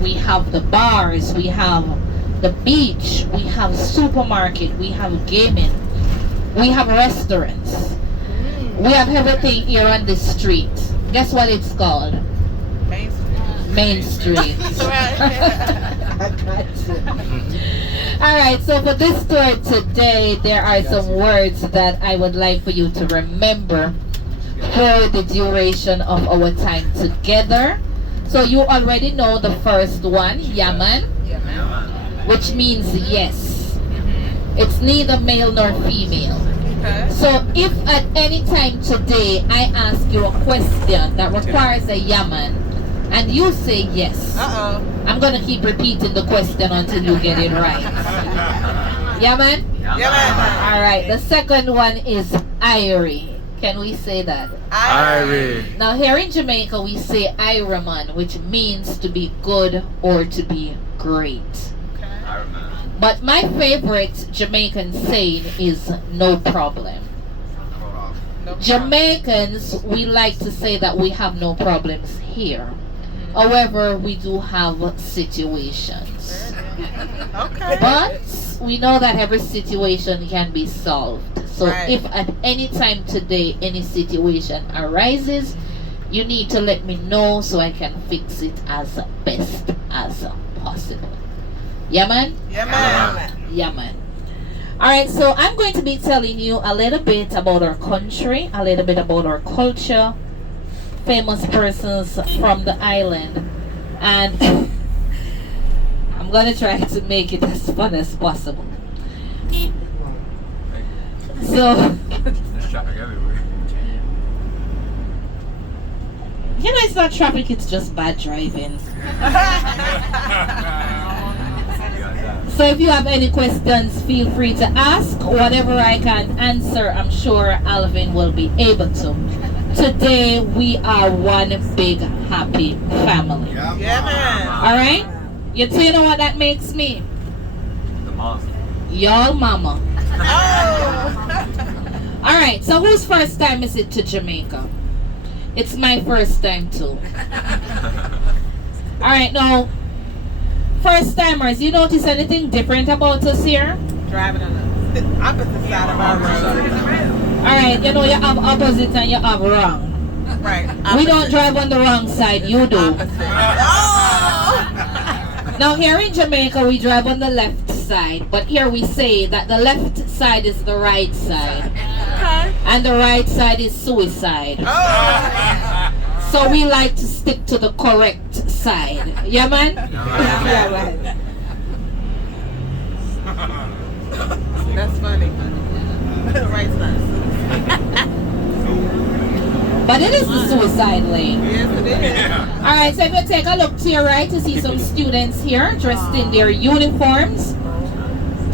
we have the bars, we have the beach, we have supermarket, we have gaming, we have restaurants. We have everything here on this street. Guess what it's called? Main Street. Main Street. I got you. Alright, so for this tour today, there are some words that I would like for you to remember for the duration of our time together. So you already know the first one, yaman, which means yes. It's neither male nor female. So if at any time today I ask you a question that requires a yaman and you say yes, I'm going to keep repeating the question until you get it right. Yaman? Yaman. Alright, the second one is Irie. Can we say that? Irie. Now here in Jamaica we say Iraman, which means to be good or to be great. But my favorite Jamaican saying is no problem. Jamaicans, we like to say that we have no problems here. However, we do have situations. But we know that every situation can be solved. So if at any time today any situation arises, you need to let me know so I can fix it as best as possible. Yaman? Yaman. Alright, so I'm going to be telling you a little bit about our country, a little bit about our culture, famous persons from the island, and I'm going to try to make it as fun as possible. So, you know, it's not traffic, it's just bad driving. So if you have any questions, feel free to ask. Whatever I can answer, I'm sure Alvin will be able to. Today, we are one big happy family. Yeah, man. Alright? You know what that makes me? The mom. Y'all mama. Oh. Alright, so whose first time is it to Jamaica? It's my first time too. Alright, now, first timers, you notice anything different about us here? Driving on the opposite side of our road. Alright, you know you have opposite and you have wrong. Right. We don't drive on the wrong side, you do. Oh. Now here in Jamaica we drive on the left side, but here we say that the left side is the right side. Okay. And the right side is suicide. Oh. So we like to stick to the correct side. Yeah, man? Yeah, right. That's funny. Right side. But it is the suicide lane. Yes, it is. Alright, so if you take a look to your right, you see some students here dressed in their uniforms.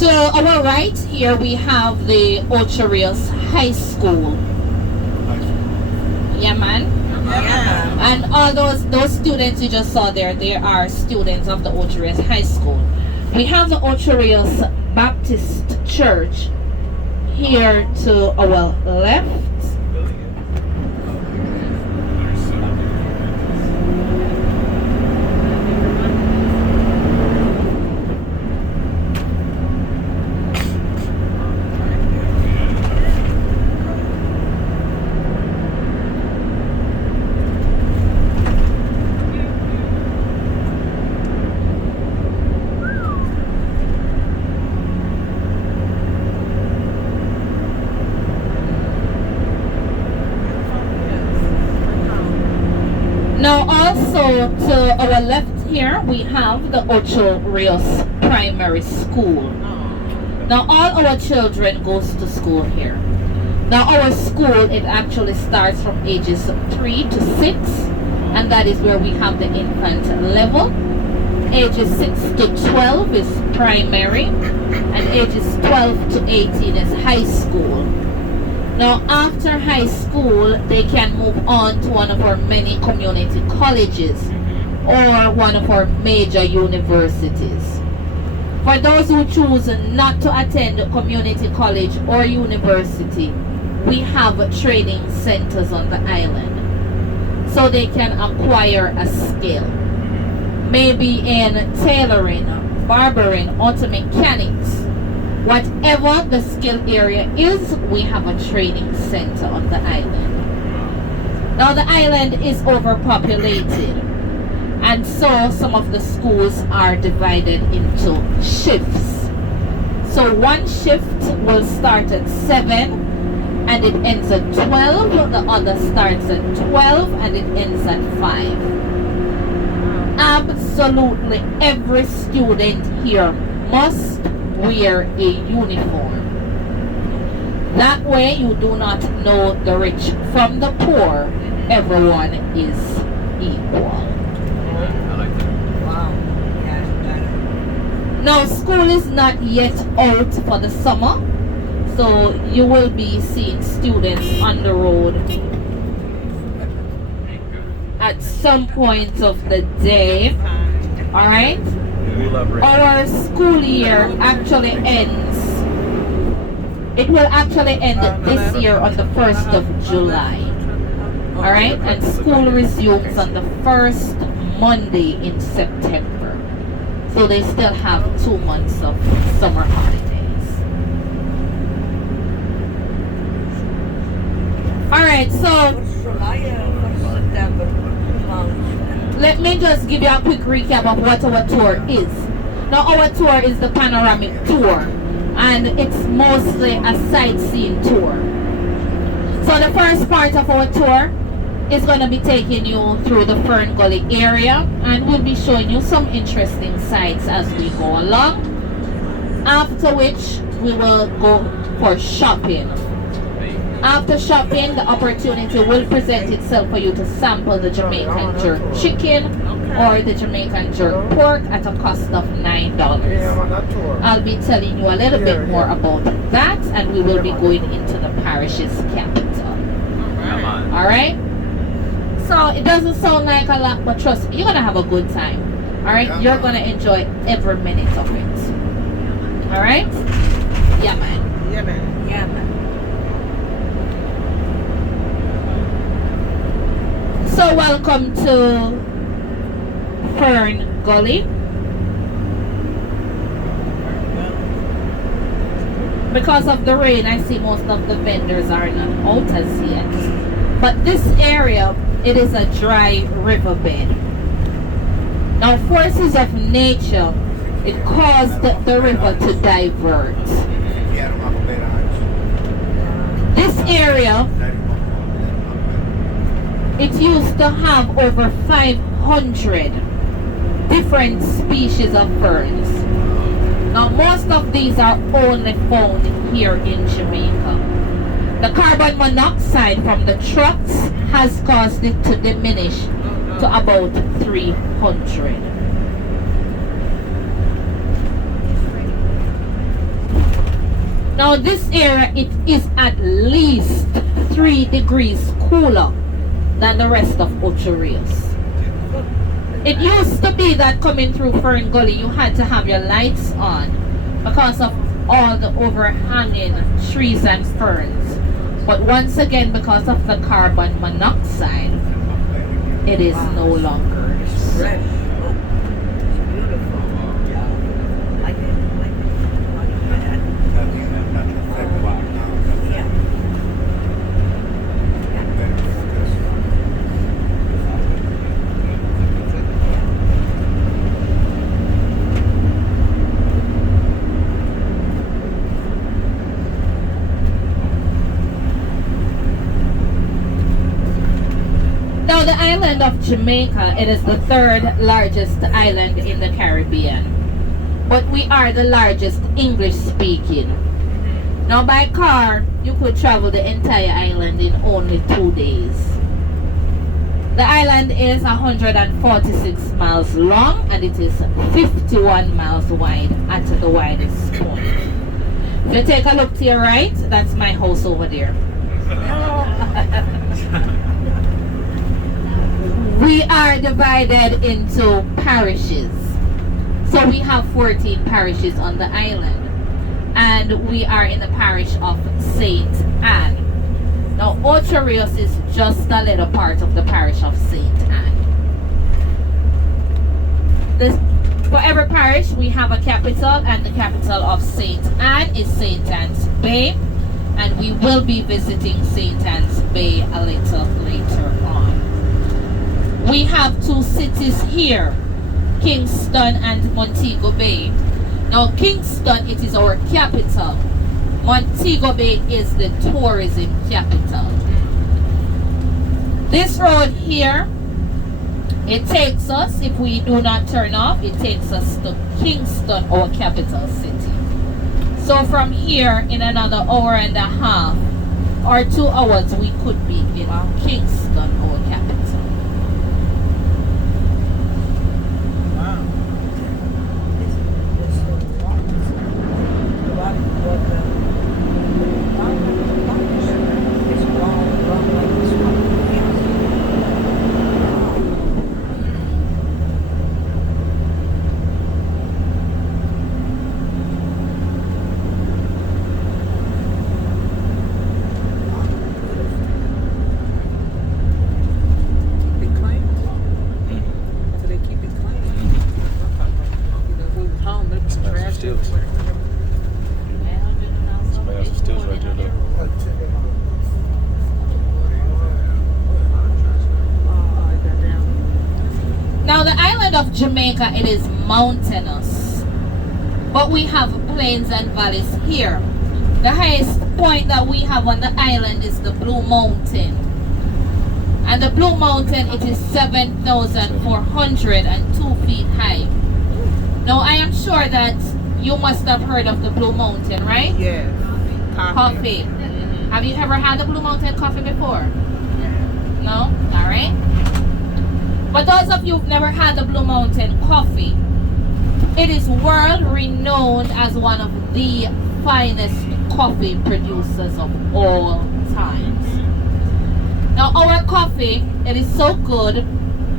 To our right here we have the Ocho Rios High School. Yeah, man? Yeah. And all those students you just saw there, they are students of the Ocho Rios High School. We have the Ocho Rios Baptist Church here to our left. Now also to our left here we have the Ocho Rios Primary School. Now all our children goes to school here. Now our school, it actually starts from ages 3 to 6, and that is where we have the infant level. Ages 6 to 12 is primary, and ages 12 to 18 is high school. Now after high school, they can move on to one of our many community colleges or one of our major universities. For those who choose not to attend community college or university, we have training centers on the island so they can acquire a skill. maybe in tailoring, barbering, auto mechanics. Whatever the skill area is, we have a training center on the island. Now the island is overpopulated, and so some of the schools are divided into shifts. So one shift will start at 7 and it ends at 12, the other starts at 12 and it ends at 5. Absolutely every student here must wear a uniform. That way you do not know the rich from the poor. Everyone is equal. I like that. Wow. Yeah. Now school is not yet out for the summer, so you will be seeing students on the road at some point of the day. Alright? We love Rick. Our school year actually ends. It will actually end this year on the 1st of July. Alright? And school resumes on the first Monday in September. So they still have 2 months of summer holidays. Alright, so let me just give you a quick recap of what our tour is. Now our tour is the panoramic tour, and it's mostly a sightseeing tour. So the first part of our tour is going to be taking you through the Fern Gully area, and we'll be showing you some interesting sights as we go along. After which we will go for shopping. After shopping, the opportunity will present itself for you to sample the Jamaican jerk chicken or the Jamaican jerk pork at a cost of $9. I'll be telling you a little bit more about that, and we will be going into the parish's capital. Alright? So it doesn't sound like a lot, but trust me, you're going to have a good time. Alright? You're going to enjoy every minute of it. Alright? Yeah, man. Yeah, man. Yeah, man. So welcome to Fern Gully. Because of the rain, I see most of the vendors are not out as yet. But this area, it is a dry riverbed. Now forces of nature, it caused the river to divert. This area, it used to have over 500 different species of ferns. Now most of these are only found here in Jamaica. The carbon monoxide from the trucks has caused it to diminish to about 300. Now this area, it is at least 3 degrees cooler than the rest of Ocho Rios. It used to be that coming through Fern Gully you had to have your lights on because of all the overhanging trees and ferns. But once again, because of the carbon monoxide, it is no longer so. Fresh. Oh, it's beautiful. Yeah. Like it. Yeah. Now the island of Jamaica, it is the 3rd largest island in the Caribbean. But we are the largest English speaking. Now by car, you could travel the entire island in only 2 days. The island is 146 miles long and it is 51 miles wide at the widest point. If you take a look to your right, that's my house over there. We are divided into parishes. So we have 14 parishes on the island. And we are in the parish of St. Anne. Now Ocho Rios is just a little part of the parish of St. Anne. This, for every parish, we have a capital, and the capital of St. Anne is St. Anne's Bay, and we will be visiting St. Anne's Bay a little later on. We have two cities here, Kingston and Montego Bay. Now, Kingston, it is our capital. Montego Bay is the tourism capital. This road here, it takes us, if we do not turn off, it takes us to Kingston, our capital city. So from here, in another hour and a half or 2 hours, we could be in Kingston, our capital. Wow. Keep it clean. So they keep it clean. You know, we was home, there was some trash Stills. everywhere. Somebody else is still right there though. Oh, it got down. Now the island of Jamaica, it is mountainous, but we have plains and valleys here. The highest point that we have on the island is the Blue Mountain, and the Blue Mountain, it is 7,402 feet high. Now I am sure that you must have heard of the Blue Mountain, right? Yes. Coffee. Have you ever had the Blue Mountain coffee before? No? Alright. For those of you who've never had the Blue Mountain coffee, it is world renowned as one of the finest coffee producers of all times. Now our coffee, it is so good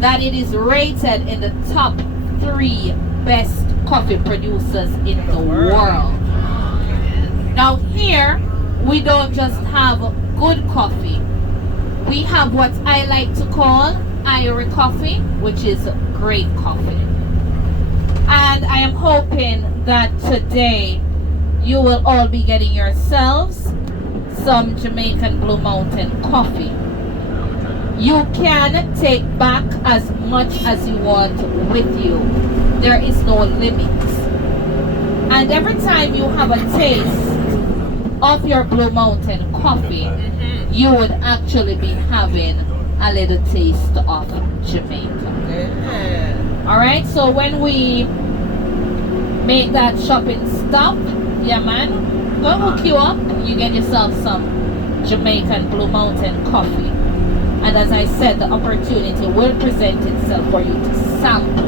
that it is rated in the top 3 best coffee producers in the world. Now here, we don't just have good coffee. We have what I like to call Irie coffee, which is great coffee. And I am hoping that today you will all be getting yourselves some Jamaican Blue Mountain coffee. You can take back as much as you want with you. There is no limit. And every time you have a taste of your Blue Mountain coffee, you would actually be having a little taste of Jamaica. Yeah. Alright, so when we make that shopping stop, yeah man, we'll hook you up and you get yourself some Jamaican Blue Mountain coffee. And as I said, the opportunity will present itself for you to sample